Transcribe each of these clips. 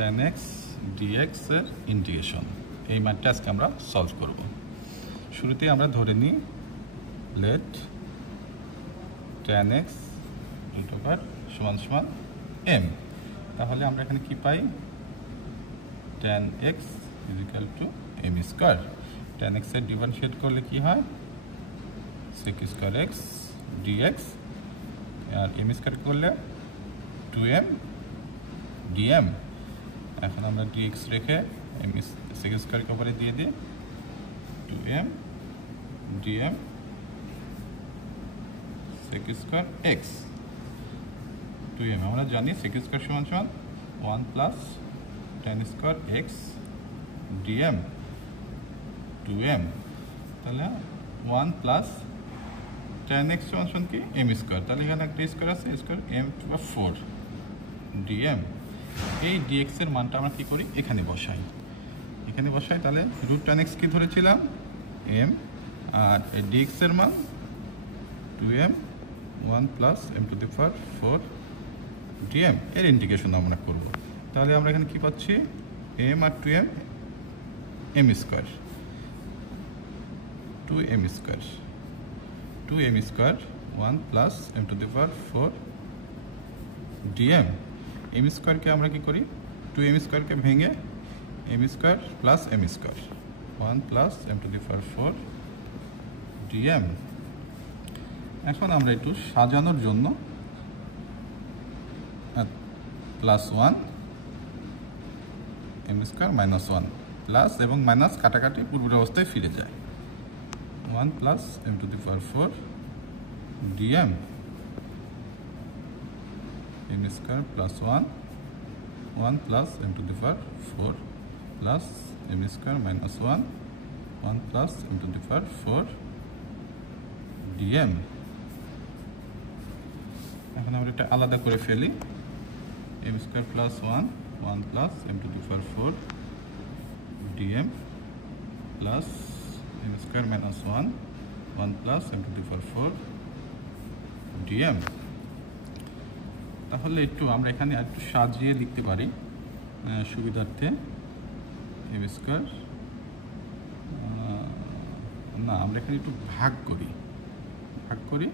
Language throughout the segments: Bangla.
tan x dx এর ইন্টিগ্রেশন। এই ম্যাথটা আজকে আমরা সলভ করব। শুরুতেই আমরা ধরে নিই লেট tan x সমান সমান m। তাহলে আমরা এখানে কি পাই? tan x m square. tan x এর ডিফারেন্সিয়েট করলে কি হয়? sec স্কয়ার x dx, আর m স্কয়ার করলে 2m dm। এখন আমরা dx রেখে m sec স্কয়ারকে উপরে দিয়ে দিই 2m dm sec square x 2m। আমরা জানি sec স্কয়ার সমান সমান 1 plus tan square x dm 2m। তাহলে 1 প্লাস tan x সমান সমান কি m স্কয়ার। তাহলে এখানে একটা স্কয়ার আছে, square m to the 4 dm। এই dx এর মানটা আমরা কি করি? এখানে বসাই। তাহলে রুট tan x কি ধরেছিলাম? m, আর এই dx এর মান 2m 1 plus m to the power 4 dm। এর ইন্টিগ্রেশন আমরা করব। তাহলে আমরা এখানে কি পাচ্ছি? m আর 2m m square 2m square 1 plus m to the power 4 dm। m স্কয়ারকে আমরা কি করি? 2m স্কয়ারকে ভেঙে m square plus m square 1 plus m to the power 4 dm। এখন আমরা একটু সাজানোর জন্য plus 1 m square minus 1 plus এবং মাইনাস কাটাকাটি পূর্বের অবস্থায় ফিরে যায় 1 plus m to the power 4 dm। m square plus 1 plus m to the power 4 plus m square minus 1 plus m to the power 4 dm। এখন আমরা এটা আলাদা করে ফেলি। m square plus 1 plus m to the power 4 dm plus m square minus 1 plus m to the power 4 dm। তাহলে একটু আমরা এখানে একটু সাজিয়ে লিখতে পারি সুবিধার্থে। m স্কয়ার না, আমরা এখানে একটু ভাগ করি।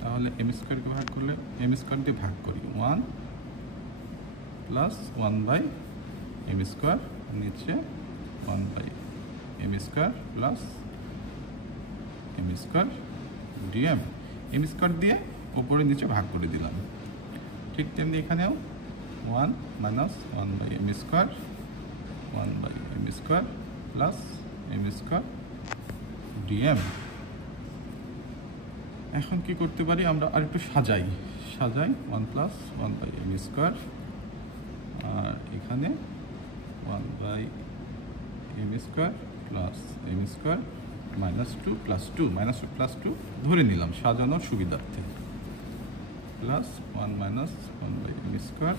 তাহলে m স্কয়ারকে ভাগ করলে m স্কয়ার দিয়ে ভাগ করি 1 প্লাস 1 বাই m স্কয়ার, নিচে 1 by m square plus m square dm। m square দিয়ে উপরে নিচে ভাগ করে দিলাম। ঠিক তেমনি এখানেও 1 minus 1 by m square plus m square dm। এখন কি করতে পারি? আমরা আর একটু সাজাই 1 প্লাস 1 বাই m স্কয়ার, আর এখানে 1 by m square plus m square minus 2 plus 2 ধরে নিলাম সাজানোর সুবিধার্থে, plus 1 minus 1 by m square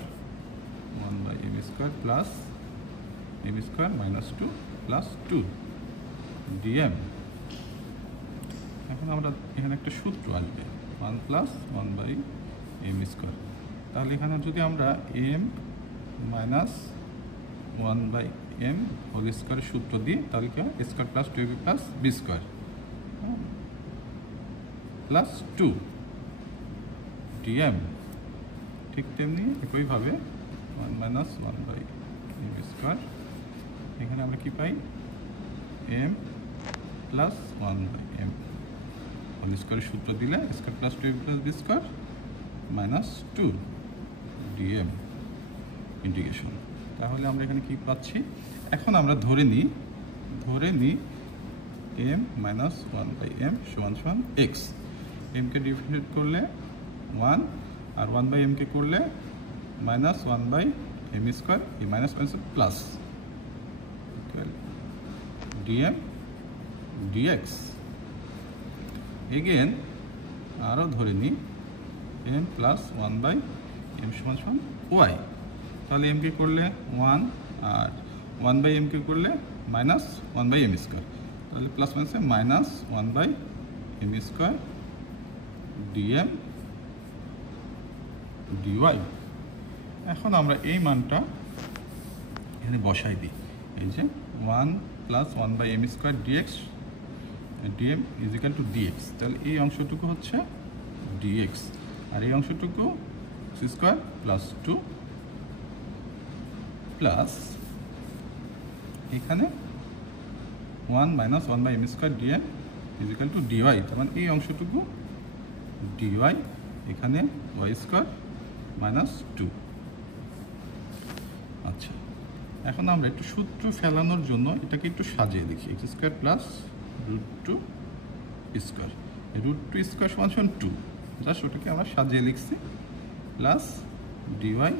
plus m square minus 2 plus 2 dm। এখন আমরা এখানে একটা সূত্র আসবে 1 প্লাস 1 বাই m স্কয়ার। তাহলে এখানে যদি আমরা m minus 1 by m whole স্কয়ারের সূত্র দিই, তাহলে কি হয়? Square plus 2ab plus b square plus 2 dm। ঠিক তেমনি একইভাবে 1 মাইনাস 1 বাই m স্কয়ার, এখানে আমরা কি পাই? m plus 1 by m whole স্কয়ারের সূত্র দিলে square plus 2ab plus b square minus 2 dm integration. তাহলে আমরা এখানে কি পাচ্ছি? এখন আমরা ধরে নিই m মাইনাস 1 বাই m সমান সমান x। m কে ডিফারেন্সিয়েট করলে 1, আর 1 বাই m কে করলে মাইনাস 1 বাই m স্কয়ার, এই minus minus plus dm dx। Again আরও ধরে নিই m প্লাস 1 বাই m সমান সমান y। তাহলে m কে করলে 1, আর 1 বাই m কে করলে মাইনাস 1 বাই m স্কয়ার, তাহলে প্লাস মাইনাসে minus 1 by m square dm dy। এখন আমরা এই মানটা এখানে বসাই দিই। এই যে 1 plus 1/m square dx dm is equal to dx. তাহলে এই অংশটুকু হচ্ছে ডিএক্স, আর এই অংশটুকু সি স্কোয়ার প্লাস 2 প্লাস এখানে 1 minus 1/m square dm is equal to dy. তার মানে এই অংশটুকু ডিওয়াই, এখানে ওয়াই স্কোয়ার মাইনাস 2। আচ্ছা, এখন আমরা একটু সূত্র ফেলানোর জন্য এটাকে একটু সাজিয়ে দেখি। X square plus √2 square, √2 square সমান 2, জাস্ট ওটাকে আমরা সাজিয়ে লিখছি, plus dy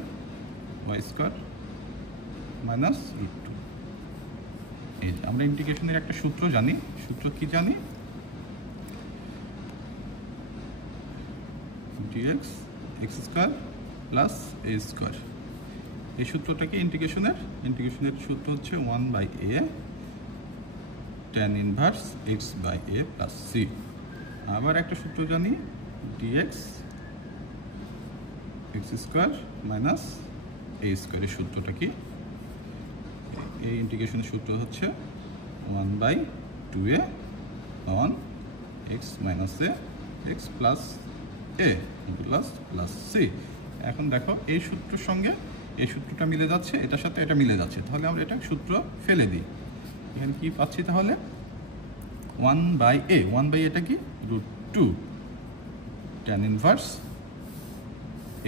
y square minus √2। এই যে আমরা ইন্টিগ্রেশনের একটা সূত্র জানি। সূত্র কি জানি? ডিএক্স এক্স স্কোয়ার প্লাস এ স্কোয়ার। এই সূত্রটাকে ইন্টিগ্রেশনের সূত্র হচ্ছে 1/a tan inverse x/a plus C. আবার একটা সূত্র জানি, dx x square minus a স্কোয়ারের সূত্রটা কি? এই ইন্টিগ্রেশনের সূত্র হচ্ছে 1/2a on x minus a x plus a plus C. এখন দেখো এই সূত্রের সঙ্গে এই সূত্রটা মিলে যাচ্ছে, এটার সাথে এটা মিলে যাচ্ছে, তাহলে আমরা এটা সূত্র ফেলে দিই। এখানে কি পাচ্ছি তাহলে? 1/a, 1/a কি? √2 tan ইনভার্স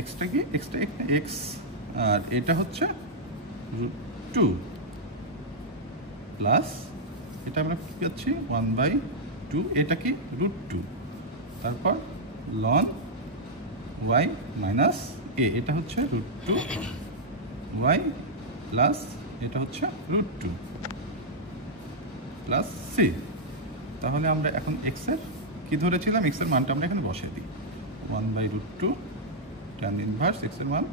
এক্সটা কি? এক্সটা এক্স, আর এটা হচ্ছে √2 প্লাস এটা আমরা কি পাচ্ছি? 1/2, এটা কি? √2, তারপর ln y মাইনাস এ, এটা হচ্ছে √2 y প্লাস এটা হচ্ছে √2 প্লাস সি। তাহলে আমরা এখন এক্স এর কি ধরেছিলাম? এক্স এর মানটা আমরা এখানে বসিয়ে দিই। 1/√2 tan ইনভার্স এক্স এর মান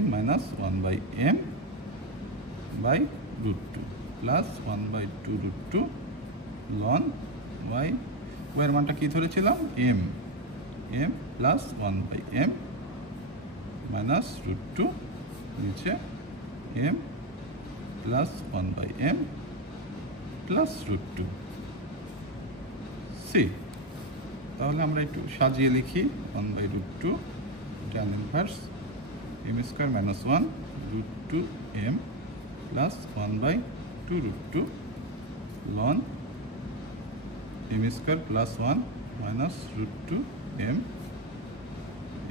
m minus 1/m by √2 plus 1/2√2 ln y, এর মানটা কি ধরেছিলাম? m প্লাস 1/m মাইনাস √2 নিচে m plus 1/m plus √2 C. তাহলে আমরা একটু সাজিয়ে লিখি। 1/√2 tan inverse m square minus 1 √2m plus 1/2√2 ln m square plus 1 minus √2m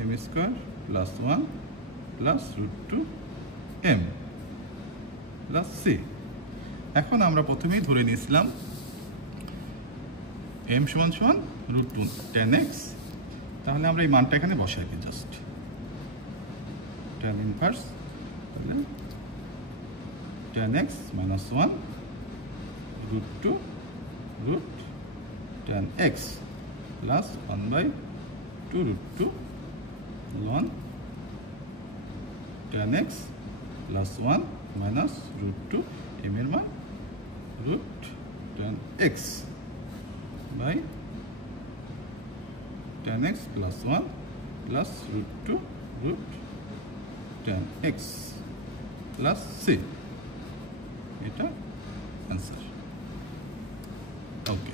m square plus 1 plus √2m plus C. এখন আমরা প্রথমেই ধরে নিয়েছিলাম m সমান √2 tan x। তাহলে আমরা এই মানটা এখানে বসাই দিই, just tan inverse tan x minus 1 √2 tan x plus 1/2√2 ln tan x plus 1 minus √2 m এর মান √tan x by tan x plus 1 plus √2 tan x plus C. এটা অ্যান্সার। ওকে।